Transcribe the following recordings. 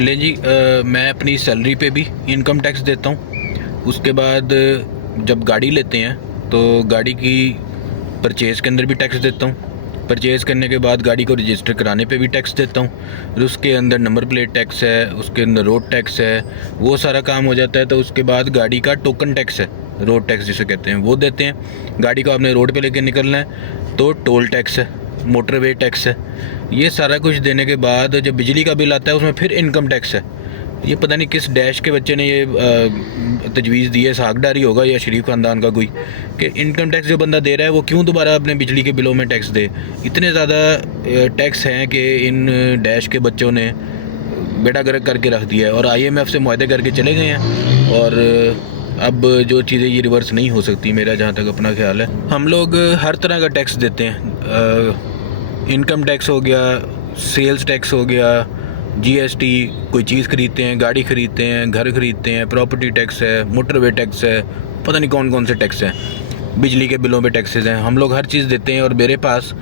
لیں جی، میں اپنی سیلری پہ بھی انکم ٹیکس دیتا ہوں. اس کے بعد جب گاڑی لیتے ہیں تو گاڑی کی پرچیز کے اندر بھی ٹیکس دیتا ہوں. پرچیز کرنے کے بعد گاڑی کو رجسٹر کرانے پہ بھی ٹیکس دیتا ہوں. اس کے اندر نمبر پلیٹ ٹیکس ہے، اس کے اندر روڈ ٹیکس ہے، وہ سارا کام ہو جاتا ہے. تو اس کے بعد گاڑی کا ٹوکن ٹیکس ہے، روڈ ٹیکس جسے کہتے ہیں، وہ دیتے ہیں. گاڑی کو آپ نے روڈ پہ لے کے نکلنا ہے تو ٹول ٹیکس ہے، موٹر وے ٹیکس ہے. یہ سارا کچھ دینے کے بعد جب بجلی کا بل آتا ہے اس میں پھر انکم ٹیکس ہے. یہ پتہ نہیں کس ڈیش کے بچے نے یہ تجویز دی ہے، ساکھداری ہوگا یا شریف خاندان کا کوئی، کہ انکم ٹیکس جو بندہ دے رہا ہے وہ کیوں دوبارہ اپنے بجلی کے بلوں میں ٹیکس دے. اتنے زیادہ ٹیکس ہیں کہ ان ڈیش کے بچوں نے بیڑا گرک کر کے رکھ دیا ہے، اور IMF سے معاہدے کر کے چلے گئے ہیں. اور اب جو چیزیں یہ ریورس نہیں ہو سکتی، میرا جہاں تک اپنا خیال ہے. ہم لوگ ہر طرح کا ٹیکس دیتے ہیں. انکم ٹیکس ہو گیا، سیلز ٹیکس ہو گیا، GST، کوئی چیز خریدتے ہیں، گاڑی خریدتے ہیں، گھر خریدتے ہیں، پراپرٹی ٹیکس ہے، موٹر وے ٹیکس ہے، پتہ نہیں کون کون سے ٹیکس ہیں. بجلی کے بلوں پہ ٹیکسز ہیں. ہم لوگ ہر چیز دیتے ہیں، اور میرے پاس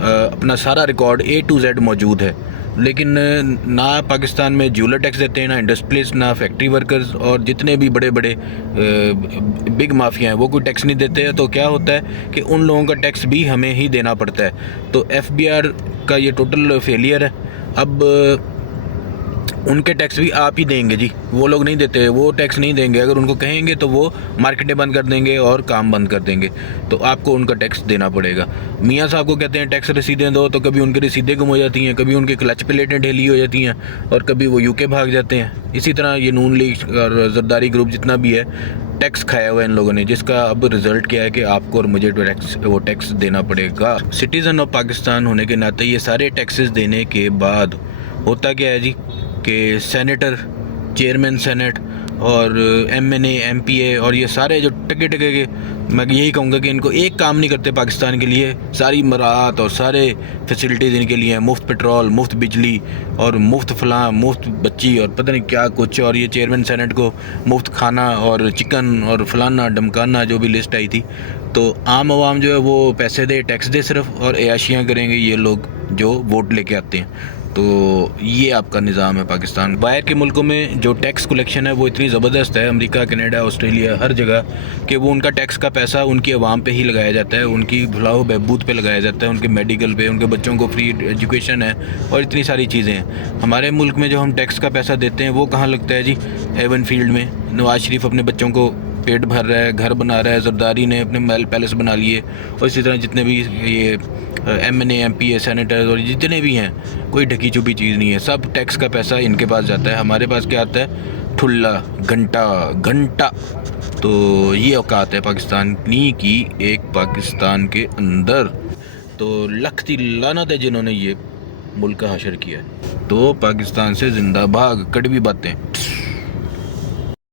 اپنا سارا ریکارڈ A to Z موجود ہے. لیکن نہ پاکستان میں جیولر ٹیکس دیتے ہیں، نہ انڈسٹریلسٹ، نہ فیکٹری ورکرز، اور جتنے بھی بڑے بڑے بگ مافیا ہیں وہ کوئی ٹیکس نہیں دیتے ہیں. تو کیا ہوتا ہے کہ ان لوگوں کا ٹیکس بھی ہمیں ہی دینا پڑتا ہے. تو FBR کا یہ ٹوٹل فیلئر ہے. اب ان کے ٹیکس بھی آپ ہی دیں گے جی، وہ لوگ نہیں دیتے، وہ ٹیکس نہیں دیں گے. اگر ان کو کہیں گے تو وہ مارکیٹیں بند کر دیں گے اور کام بند کر دیں گے. تو آپ کو ان کا ٹیکس دینا پڑے گا. میاں صاحب کو کہتے ہیں ٹیکس رسیدیں دو، تو کبھی ان کی رسیدیں گم ہو جاتی ہیں، کبھی ان کے کلچ پلیٹیں ڈھیلی ہو جاتی ہیں، اور کبھی وہ UK بھاگ جاتے ہیں. اسی طرح یہ نون لیگ اور زرداری گروپ جتنا بھی ہے، ٹیکس کھایا ہوا ہے ان لوگوں نے، جس کا اب رزلٹ کیا ہے کہ آپ کو اور مجھے وہ ٹیکس دینا پڑے گا. سٹیزن آف پاکستان ہونے کے ناطے یہ سارے ٹیکسز دینے کے بعد ہوتا کیا ہے جی کہ سینیٹر، چیئرمین سینٹ، اور MNA MPA، اور یہ سارے جو ٹکے کے، میں یہی کہوں گا کہ ان کو ایک کام نہیں کرتے پاکستان کے لیے. ساری مراعات اور سارے فیسلٹیز ان کے لیے ہیں، مفت پیٹرول، مفت بجلی، اور مفت فلاں، مفت بچی، اور پتہ نہیں کیا کچھ. اور یہ چیئرمین سینٹ کو مفت کھانا اور چکن اور فلانا ڈمکانا جو بھی لسٹ آئی تھی. تو عام عوام جو ہے وہ پیسے دے، ٹیکس دے صرف، اور عیاشیاں کریں گے یہ لوگ جو ووٹ لے کے آتے ہیں. تو یہ آپ کا نظام ہے پاکستان. باہر کے ملکوں میں جو ٹیکس کلیکشن ہے وہ اتنی زبردست ہے، امریکہ، کینیڈا، آسٹریلیا، ہر جگہ، کہ وہ ان کا ٹیکس کا پیسہ ان کی عوام پہ ہی لگایا جاتا ہے، ان کی بھلاؤ بہبود پہ لگایا جاتا ہے، ان کے میڈیکل پہ، ان کے بچوں کو فری ایجوکیشن ہے، اور اتنی ساری چیزیں ہیں. ہمارے ملک میں جو ہم ٹیکس کا پیسہ دیتے ہیں وہ کہاں لگتا ہے جی؟ ایون فیلڈ میں. نواز شریف اپنے بچوں کو پیٹ بھر رہا ہے، گھر بنا رہا ہے، زرداری نے اپنے محل پیلس بنا لیے، اور اسی طرح جتنے بھی یہ MNA MPA سینیٹر اور جتنے بھی ہیں، کوئی ڈھکی چھپی چیز نہیں ہے. سب ٹیکس کا پیسہ ان کے پاس جاتا ہے. ہمارے پاس کیا آتا ہے؟ ٹھلا، گھنٹہ. تو یہ اوقات ہے پاکستان کی ایک پاکستان کے اندر. تو لکھتی لعنت ہے جنہوں نے یہ ملک کا حشر کیا ہے. تو پاکستان سے زندہ بھاگ، کڑوی باتیں.